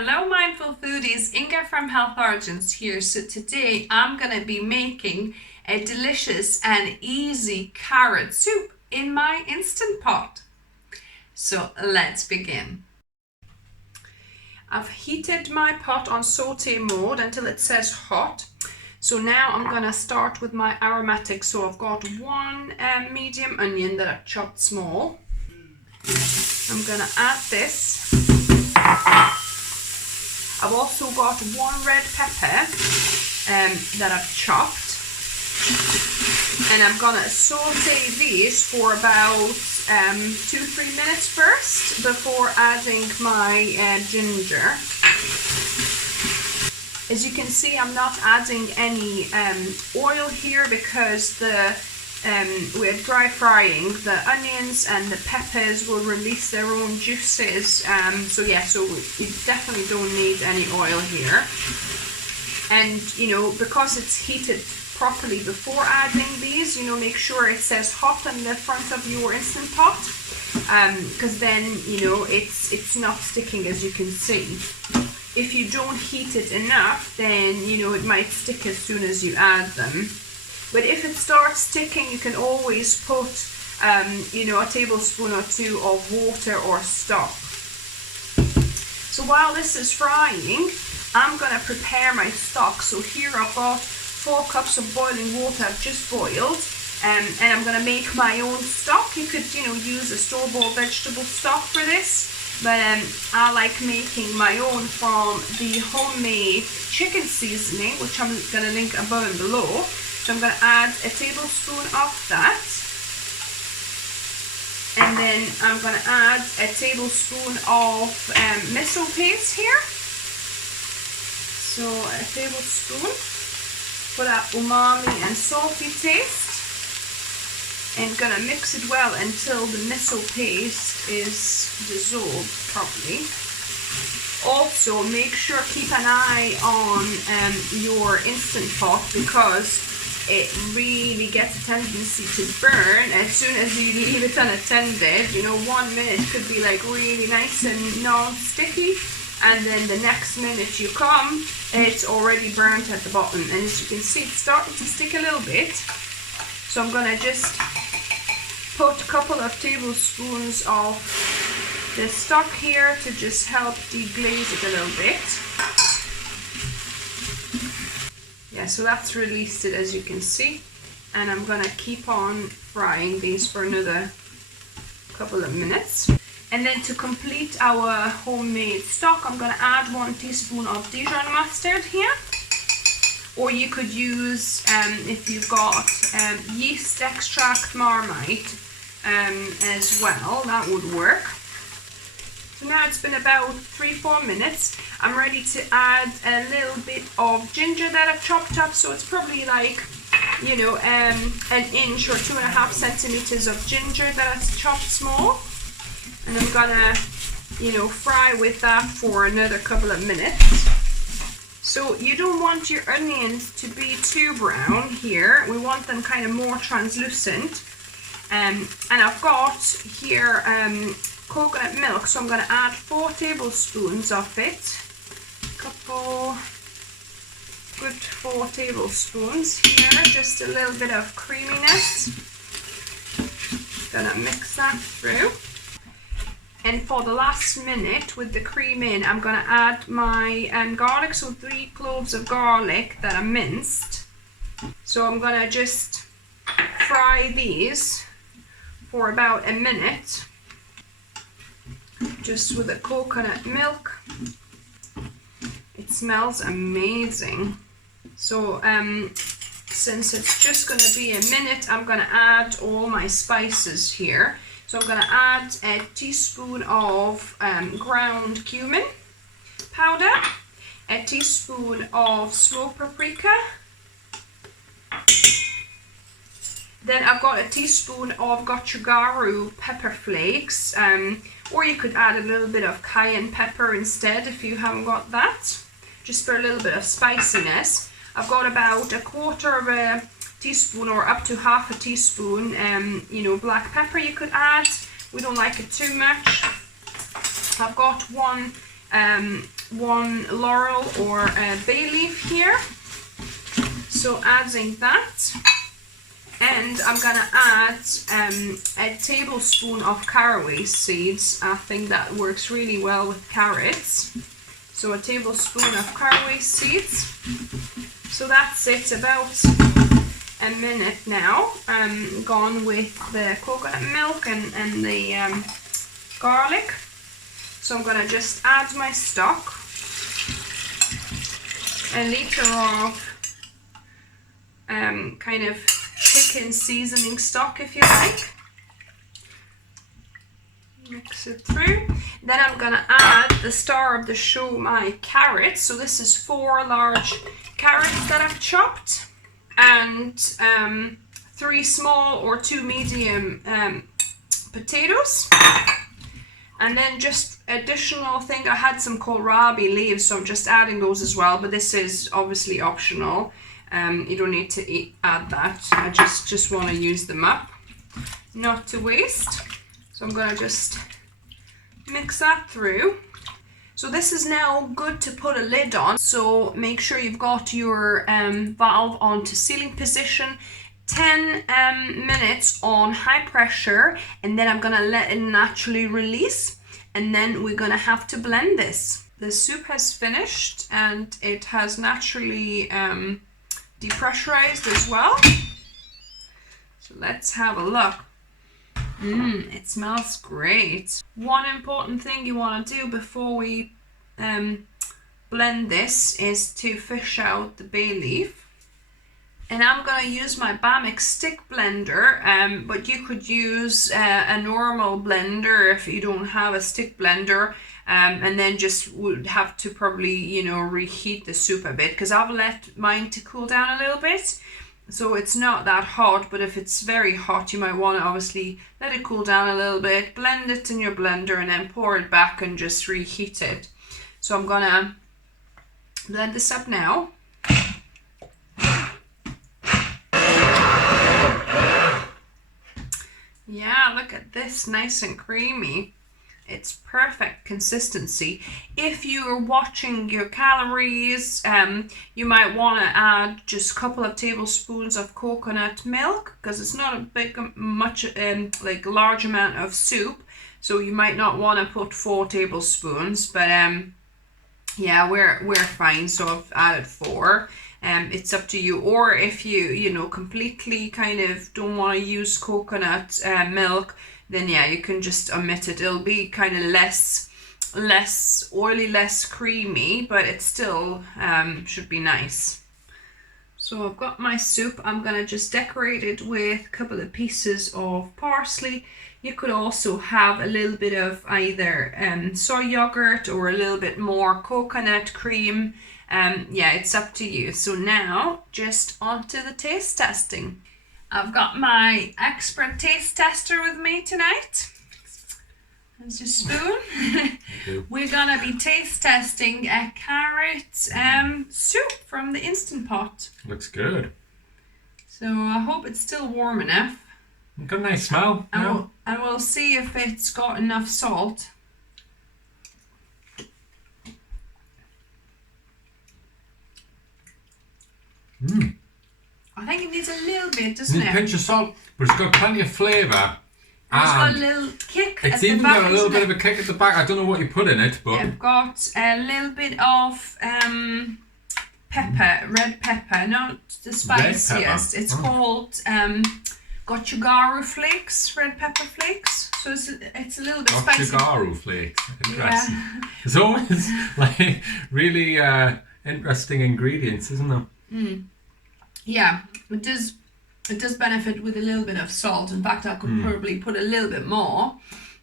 Hello mindful foodies, Inga from Health Origins here. So today I'm going to be making a delicious and easy carrot soup in my Instant Pot. So let's begin. I've heated my pot on saute mode until it says hot. So now I'm going to start with my aromatics. So I've got one medium onion that I've chopped small. I'm going to add this. I've also got one red pepper that I've chopped, and I'm gonna saute these for about 2-3 minutes first before adding my ginger. As you can see, I'm not adding any oil here because with dry frying, the onions and the peppers will release their own juices. So you definitely don't need any oil here. And because it's heated properly before adding these, make sure it says hot on the front of your Instant Pot, because then it's not sticking, as you can see. If you don't heat it enough, then it might stick as soon as you add them. But if it starts sticking, you can always put, a tablespoon or two of water or stock. So while this is frying, I'm going to prepare my stock. So here I've got 4 cups of boiling water I've just boiled, and I'm going to make my own stock. You could, use a store-bought vegetable stock for this, but I like making my own from the homemade chicken seasoning, which I'm going to link above and below. So I'm going to add a tablespoon of that, and then I'm going to add a tablespoon of miso paste here. So a tablespoon for that umami and salty taste, and going to mix it well until the miso paste is dissolved properly. Also, make sure keep an eye on your Instant Pot, because it really gets a tendency to burn as soon as you leave it unattended. 1 minute could be like really nice and non-sticky, and then the next minute you come, it's already burnt at the bottom. And as you can see, it's starting to stick a little bit. So I'm gonna just put a couple of tablespoons of the stock here to just help deglaze it a little bit. Yeah, so that's released it, as you can see, and I'm gonna keep on frying these for another couple of minutes. And then to complete our homemade stock, I'm gonna add 1 teaspoon of Dijon mustard here, or you could use, if you've got yeast extract Marmite as well, that would work. So now it's been about 3-4 minutes. I'm ready to add a little bit of ginger that I've chopped up. So it's probably like, an inch or 2.5 centimeters of ginger that I've chopped small. And I'm gonna, fry with that for another couple of minutes. So you don't want your onions to be too brown here. We want them kind of more translucent. And I've got here coconut milk, so I'm going to add 4 tablespoons of it. Good 4 tablespoons here, just a little bit of creaminess. Gonna mix that through. And for the last minute with the cream in, I'm gonna add my garlic, so 3 cloves of garlic that I minced. So I'm gonna just fry these for about a minute, just with the coconut milk. It smells amazing. So since it's just going to be a minute, I'm going to add all my spices here. So I'm going to add a teaspoon of ground cumin powder, a teaspoon of smoked paprika. Then I've got a teaspoon of gochugaru pepper flakes, or you could add a little bit of cayenne pepper instead if you haven't got that, just for a little bit of spiciness. I've got about 1/4 of a teaspoon or up to 1/2 a teaspoon, black pepper you could add. We don't like it too much. I've got 1 one laurel or bay leaf here. So adding that, and I'm gonna add a tablespoon of caraway seeds. I think that works really well with carrots. So a tablespoon of caraway seeds. So that's it, about a minute now. Gone with the coconut milk and the garlic. So I'm gonna just add my stock. A liter of kind of chicken seasoning stock, if you like. Mix it through. Then I'm gonna add the star of the show, my carrots. So this is 4 large carrots that I've chopped, and 3 small or 2 medium potatoes. And then just additional thing, I had some kohlrabi leaves, so I'm just adding those as well, but this is obviously optional. You don't need to add that. I just want to use them up, not to waste. So I'm going to just mix that through. So this is now good to put a lid on. So make sure you've got your valve on to sealing position. 10 minutes on high pressure, and then I'm going to let it naturally release, and then we're going to have to blend this. The soup has finished and it has naturally depressurized as well. So let's have a look. It smells great. One important thing you want to do before we blend this is to fish out the bay leaf. And I'm going to use my Bamix stick blender, but you could use a normal blender if you don't have a stick blender, and then just would have to probably, you know, reheat the soup a bit, because I've let mine to cool down a little bit. So it's not that hot, but if it's very hot, you might want to obviously let it cool down a little bit, blend it in your blender, and then pour it back and just reheat it. So I'm going to blend this up now. Yeah, look at this, nice and creamy. It's perfect consistency. If you're watching your calories, you might want to add just a couple of tablespoons of coconut milk, because it's not a large amount of soup. So you might not want to put 4 tablespoons, but yeah, we're fine. So I've added 4. It's up to you. Or if you know completely kind of don't want to use coconut milk, then yeah, you can just omit it. It'll be kind of less oily, less creamy, but it still should be nice. So I've got my soup. I'm gonna just decorate it with a couple of pieces of parsley. You could also have a little bit of either soy yogurt or a little bit more coconut cream. Yeah, it's up to you. So now just onto the taste testing. I've got my expert taste tester with me tonight. There's your spoon. We're gonna be taste testing a carrot soup from the Instant Pot. Looks good. So I hope it's still warm enough. Got a nice smell. And we'll see if it's got enough salt. I think it needs a little bit, doesn't it? A pinch of salt, but it's got plenty of flavour. And it's got a little kick at the back. It's even got a little bit of a kick at the back. I don't know what you put in it, but I've got a little bit of pepper, red pepper, not the spiciest. It's called gochugaru flakes, red pepper flakes. So it's a little bit spicy. Gochugaru flakes. Interesting. Yeah. It's always like really interesting ingredients, isn't it? Yeah, it does benefit with a little bit of salt. In fact, I could probably put a little bit more.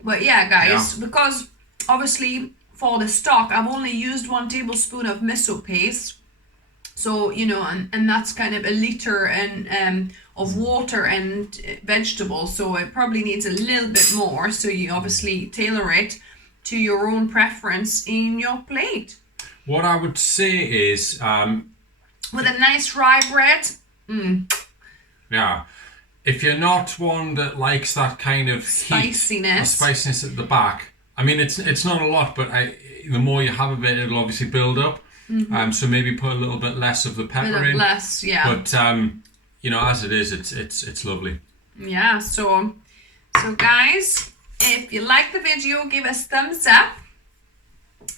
But yeah, guys, because obviously for the stock, I've only used 1 tablespoon of miso paste. So, you know, and that's kind of a liter of water and vegetables. So it probably needs a little bit more. So you obviously tailor it to your own preference in your plate. What I would say is with a nice rye bread. Yeah. If you're not one that likes that kind of spiciness at the back, I mean, it's not a lot, but the more you have of it, it'll obviously build up. So maybe put a little bit less of the pepper in. Less, yeah. But you know, as it is, it's lovely. Yeah. So guys, if you like the video, give us thumbs up.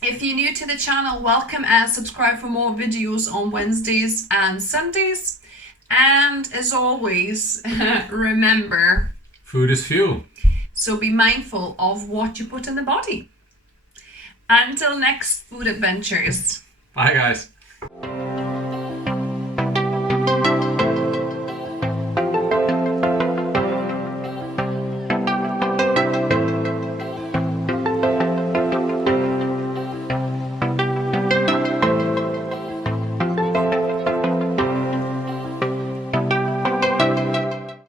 If you're new to the channel, welcome and subscribe for more videos on Wednesdays and Sundays. And as always, remember, food is fuel. So be mindful of what you put in the body. Until next food adventures. Bye, guys.